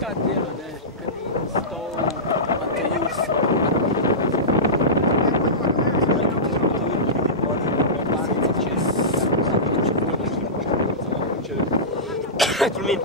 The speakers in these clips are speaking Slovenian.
ta dela, ne, Kanin, Stol, Matejus. Tolmin.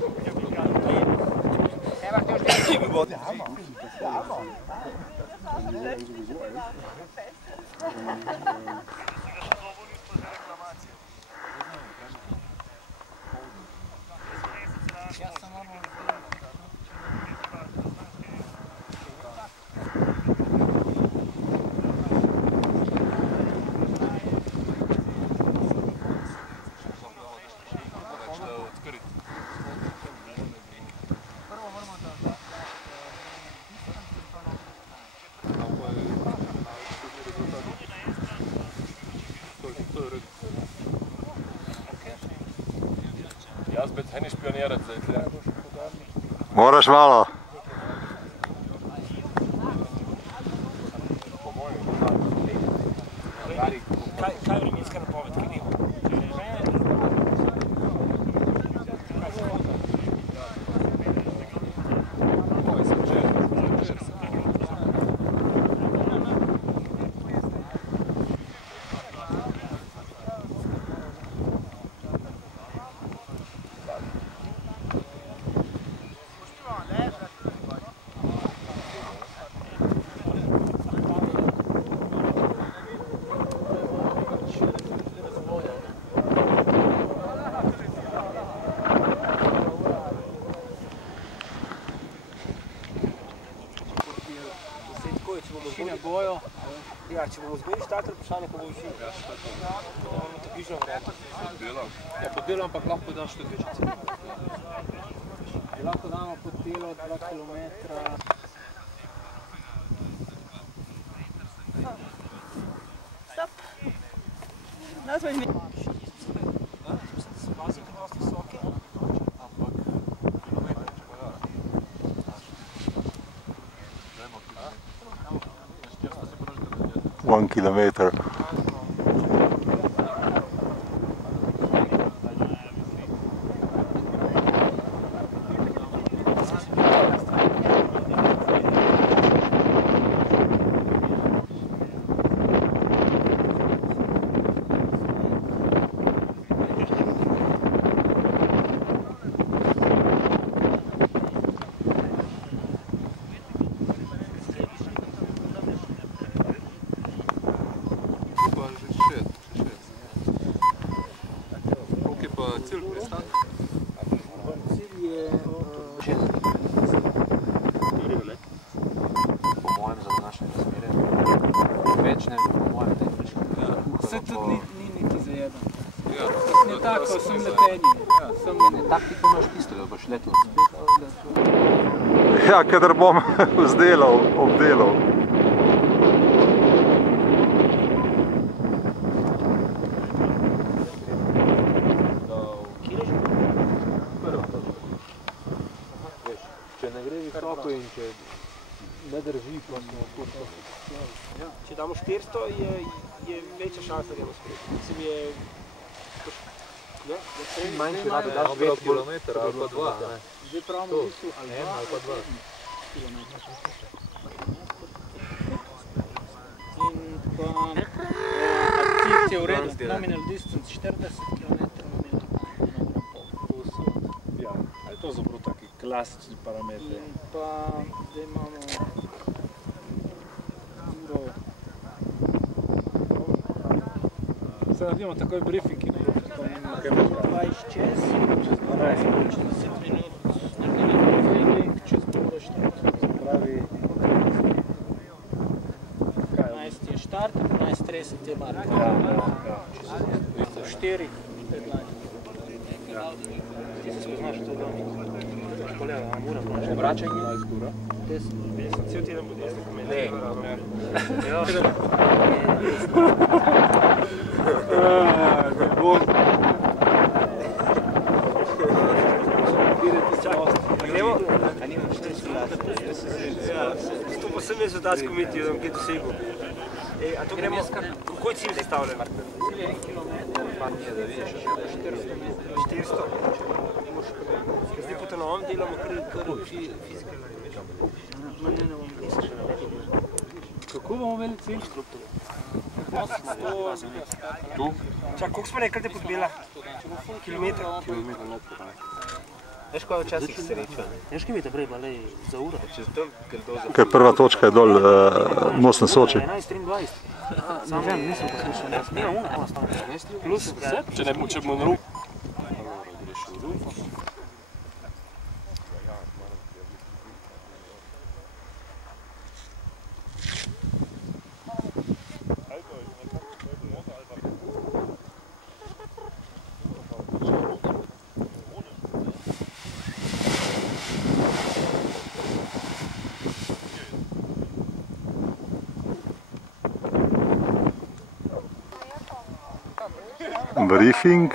Jaz bi te ne špionirati zdaj. Moraš malo. Kaj vremenska napoved, kaj nima? Bojo. Ja, če bomo zgodili štarter, vprašanje, ko bo vsi. Ja, štarter. Tako pišem vredno. Pod delom? Ja, pod delom, ampak lahko daš tudi večice. Lahko damo pod delo 2 kilometra. Stop. Nazvaj mi. Spazi, kad dosta soke. 1 kilometer. Cilj pristan? Cilj je... Po mojem za današnje razmere. Več ne, po mojem tehnično. Vse tudi ni neki zajeban. Ja, ne tako, sem letenje. Taktiko imaš isto, da boš letel. Ja, kadar bom vzdelal, obdelal. Visoko in če ne drži, pa smo odkud. Če damo 400, je večja šansa, da gremo spred. Mislim, je... Manjši rado daš 5 kilometra ali pa 2. Zdaj pravimo v bistvu ali pa 2 kilometra. In pa... Aktivit je v redu, nominal distance 40 km. Ali to so prav taki klasični parametri? In pa zdaj imamo uro. Se naredimo takoj briefing. 20 čez, 10 minut, naredimo briefing, čez pol ure štart. Pravi... 15 je štart, 15:30 je marka. Čez 4, 15. Ti se spoznaš to dan. Školega, vam ura konča. Obračanje? Desno. Cel teden bo desno pomeni. Ne. Gremo? A nimam 40 glasov. To pa sem rezultat s komitijo, da bom kaj dosegel. A to gremo, kako je cilj zastavljen? Cilj je 1 kilometer. Pa nije, da vidiš. 400 metrov. 400? Zdaj na novem delamo kar fizikalno. Kako bomo imeli cilj? Tu? Čak, koliko smo rekli, da je podbela? Kilometer? Veš, kaj je včasih sreča? Veš, kaj mi je prej, balej, za uro? Kaj prva točka je dol, most na Soči. 11:23. Sam vem, nisem poslušal. Nima ona stane. Plus vse, če bomo na ruk. Briefing.